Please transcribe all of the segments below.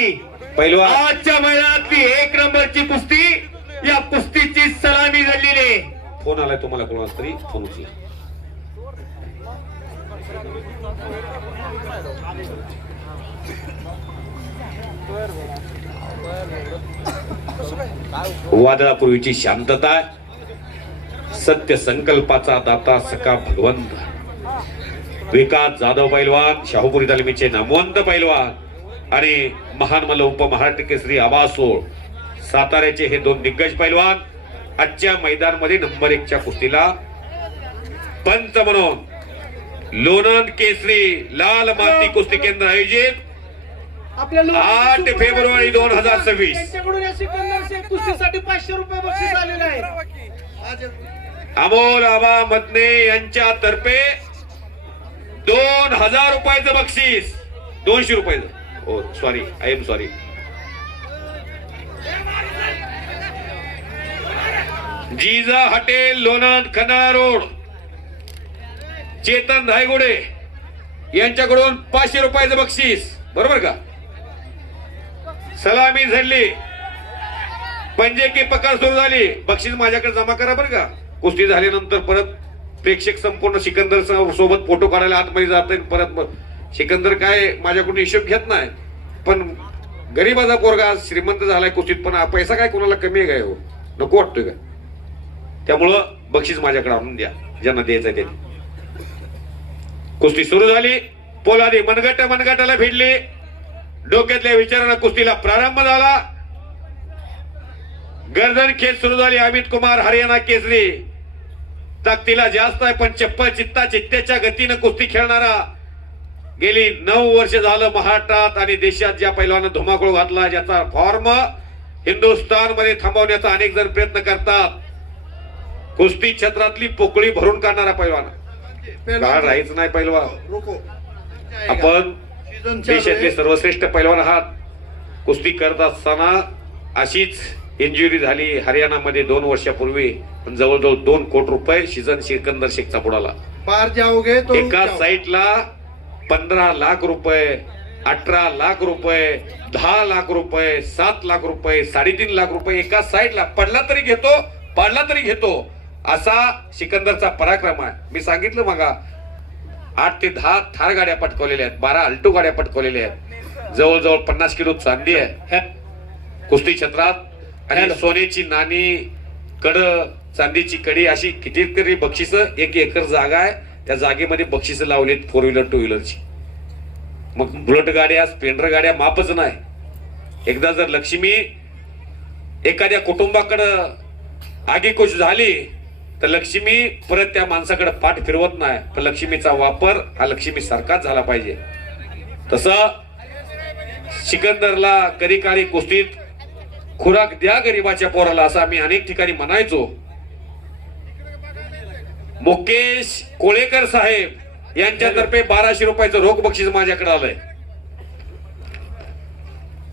कुस्ती पैलवान आजच्या मैदानातली 1 नंबरची कुस्ती, या कुस्तीची सलामी झालेली आहे. फोन आलाय तुम्हाला कोणाला तरी, फोन उचला. वादळापूर्वीची शांतता, सत्य संकल्पाचा दाता सका भगवंत. विकास जाधव पैलवान, शाहूपुरी तालमीचे नामवंत पैलवान आणि महान मल्ल उपमहाराष्ट्र केसरी आबासोळ साताऱ्याचे हे 2 दिग्गज पैलवान आजच्या मैदानामध्ये नंबर 1 च्या कुस्तीला पंच म्हणून लोणंद केसरी लाल माती कुस्ती केंद्र आयोजित 8 फेब्रुवारी 2026 त्यांच्याकडून या सिकंदर कुस्तीसाठी 500 रुपये बक्षीस आलेलं आहे. अमोल आबा मदने यांच्या तर्फे 2000 रुपयाचं बक्षीस, 200 रुपयाचं. Oh sorry, I am sorry. Jija hotel Lonand Khandala road, Chetan Dhaygude यांच्याकडून 500 रुपयाचं बक्षीस. बरोबर का? सलामी झडली, पंजे की पकड सुरू झाली. बक्षीस माझ्याकडे जमा करा बरं का. कुस्ती झाल्यानंतर परत प्रेक्षक संपूर्ण सिकंदर सोबत फोटो काढायला आतमध्ये जात. परत सिकंदर काय माझ्याकडून हिशोब घेत नाही, पण गरीबाचा पोरगा श्रीमंत झालाय कुस्तीत, पण पैसा काय कोणाला कमी आहे काय? हो नको वाटतोय का? त्यामुळं बक्षीस माझ्याकडे आणून द्या ज्यांना द्यायचं त्यांनी. कुस्ती सुरू झाली. पोलादी मनगटाला भिडली. डोक्यातल्या विचारांना कुस्तीला प्रारंभ झाला. गर्दन खेच सुरू झाली. अमित कुमार हरियाणा केसरी ताकदीला जास्त आहे, पण चप्पल चित्त्याच्या गतीनं कुस्ती खेळणारा, गेली 9 वर्ष झालं महाराष्ट्रात आणि देशात ज्या पैलवानं धुमाकूळ घातला, ज्याचा फॉर्म हिंदुस्थान मध्ये थांबवण्याचा अनेक जण प्रयत्न करतात. कुस्ती क्षेत्रातली पोकळी भरून काढणारा पैलवान, काय राहायचं नाही पैलवान. आपण देशातले सर्वश्रेष्ठ पैलवान आहात. कुस्ती करत असताना अशीच इंजुरी झाली हरियाणामध्ये 2 वर्षापूर्वी, पण जवळजवळ 2 कोटी रुपये सीझन सिकंदर शेखचा बुडाला. पार जाओगे तो एका साईडला 15 लाख रुपये, 18 लाख रुपये, 10 लाख रुपये, 7 लाख रुपये, 3.5 लाख रुपये एका साईडला. पडला तरी घेतो, पाडला तरी घेतो, असा सिकंदरचा पराक्रम आहे. मी सांगितलं मगा 8 ते 10 थार गाड्या पटकवलेल्या आहेत, 12 अल्टो गाड्या पटकवलेल्या आहेत, जवळजवळ 50 किलो चांदी आहे कुस्ती क्षेत्रात. आणि सोन्याची नाणी, कड, चांदीची कडी, अशी कितीतरी बक्षिस. 1 एकर जागा आहे, त्या जागेमध्ये बक्षिस लावलेत 4 व्हीलर 2 व्हीलरची. मग बुलेट गाड्या, स्प्लेंडर गाड्या मापच नाही. एकदा जर लक्ष्मी एखाद्या कुटुंबाकडं आगीकूच झाली तर लक्ष्मी परत त्या माणसाकडे पाठ फिरवत नाही, पण लक्ष्मीचा वापर हा लक्ष्मी सारखाच झाला पाहिजे. तसं सिकंदरला कधी काळी कुस्तीत खुराक द्या गरीबाच्या पोराला, असं आम्ही अनेक ठिकाणी म्हणायचो. मुकेश कोळेकर साहेब यांच्यातर्फे 1200 रुपयाचं रोख बक्षीस माझ्याकडे आलंय.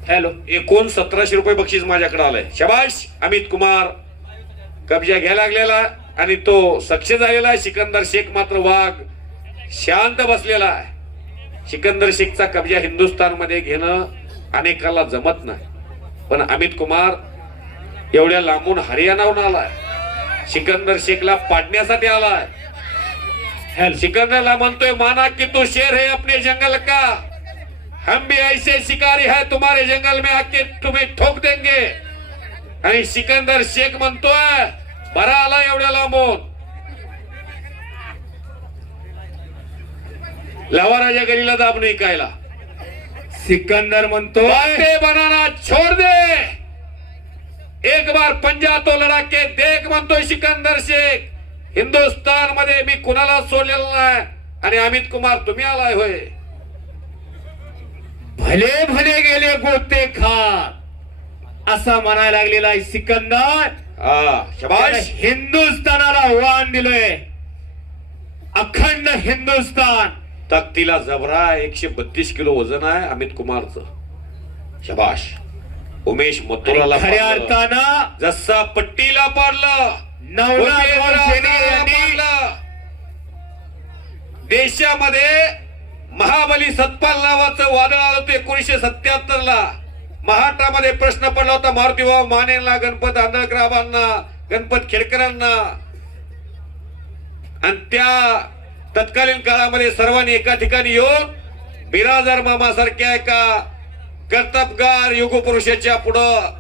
हॅलो, एकूण 1700 रुपये बक्षीस माझ्याकडे आलंय. शबाश अमित कुमार. कब्जा घ्यायला लागलेला आणि तो सक्सेस झालेला आहे. सिकंदर शेख मात्र वाघ शांत बसलेला आहे. सिकंदर शेखचा कब्जा हिंदुस्थान मध्ये घेणं अनेकाला जमत नाही, पण अमित कुमार एवढ्या लांबून हरियाणाहून आलाय, सिकंदर शेखला पाडण्यासाठी आलाय. सिकंदरला म्हणतोय, माना कि तू शेर है अपने जंगल का, हम भी ऐसे शिकारी है तुम्हारे जंगल में आके तुम्हें ठोक देंगे. आणि सिकंदर शेख म्हणतोय, बरा आला एवढ्या लांबून. लवाराच्या गलीला दाब नाही कायला. सिकंदर म्हणतो, बातें बनाना छोड़ दे, एक बार पंजा तो लढा के देख म्हणतोय सिकंदर शेख. हिंदुस्थान मध्ये मी कुणाला सोडलेलं नाही. आणि अमित कुमार तुम्ही आलाय होय. भले भले गेले गोते खात, असा म्हणायला लागलेला आहे सिकंदर. शबाश. हिंदुस्थानाला वाण दिलंय, अखंड हिंदुस्थान. तक्तीला जबरा 132 किलो वजन आहे अमित कुमारचं. शबाश. उमेश मथुराला खऱ्या अर्थानं जसा पट्टीला पाडलं, देशामध्ये महाबली सतपाल नावाचं वादळ आलं होतं 1977 ला. महाराष्ट्रामध्ये प्रश्न पडला होता मारुतीभाऊ मानेंना, गणपत आंधळकरावांना, गणपत खेडकरांना, आणि त्या तत्कालीन काळामध्ये सर्वांनी एका ठिकाणी येऊन बिराजदार मामा सारख्या एका कर्तबगार युगपुरुषाच्या पुढं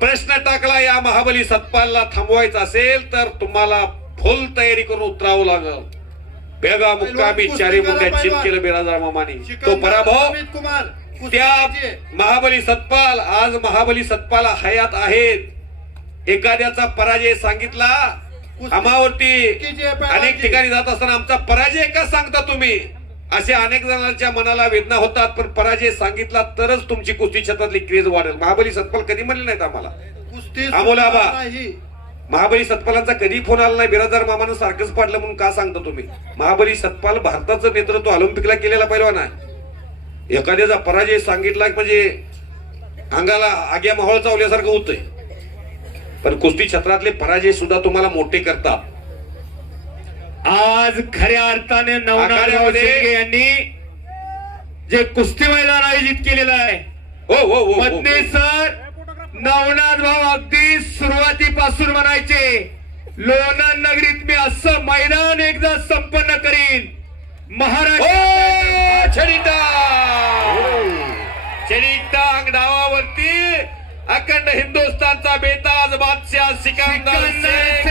प्रश्न टाकला, या महाबली सतपालला थांबवायचं असेल तर तुम्हाला फुल तयारी करून उतरावं लागल. बेगा मुक्कामी चारी मुंड्या चित केलं बिराजदार मामानी. तो पराभव त्या महाबली सतपाल, आज महाबली सतपाल हयात आहेत. एखाद्याचा पराजय सांगितला आम्हावरती अनेक ठिकाणी जात असताना आमचा पराजय का सांगता तुम्ही, असे अनेक जणांच्या मनाला वेदना होतात. पण पराजय सांगितला तरच तुमची कुस्ती क्षेत्रातली क्रेज वाढेल. महाबली सतपाल कधी म्हणले नाहीत आम्हाला. अमोलाबा महाबली सतपालांचा कधी फोन आला नाही. बिराजदार मामानं सारखंच पाडलं म्हणून का सांगता तुम्ही. महाबली सतपाल भारताचं नेतृत्व ऑलिम्पिकला केलेला पहिलवान आहे. एखाद्याचा पराजय सांगितला म्हणजे अंगाला आग्या माहोळ चावल्यासारखं होतंय. पण कुस्ती क्षेत्रातले पराजय सुद्धा तुम्हाला मोठे करतात. आज खऱ्या अर्थाने नवनाथ शिंदे यांनी जे कुस्ती मैदान आयोजित केलेलं आहे, हो हो हो, मधने सर नवनाथ भाऊ अगदी सुरुवातीपासून म्हणायचे, लोणंद नगरीत मी असं मैदान एकदा संपन्न करीन. महाराष्ट्र चरितांग डावावरती अखंड हिंदुस्थानचा बेताज बादशाह सिकंदर शेख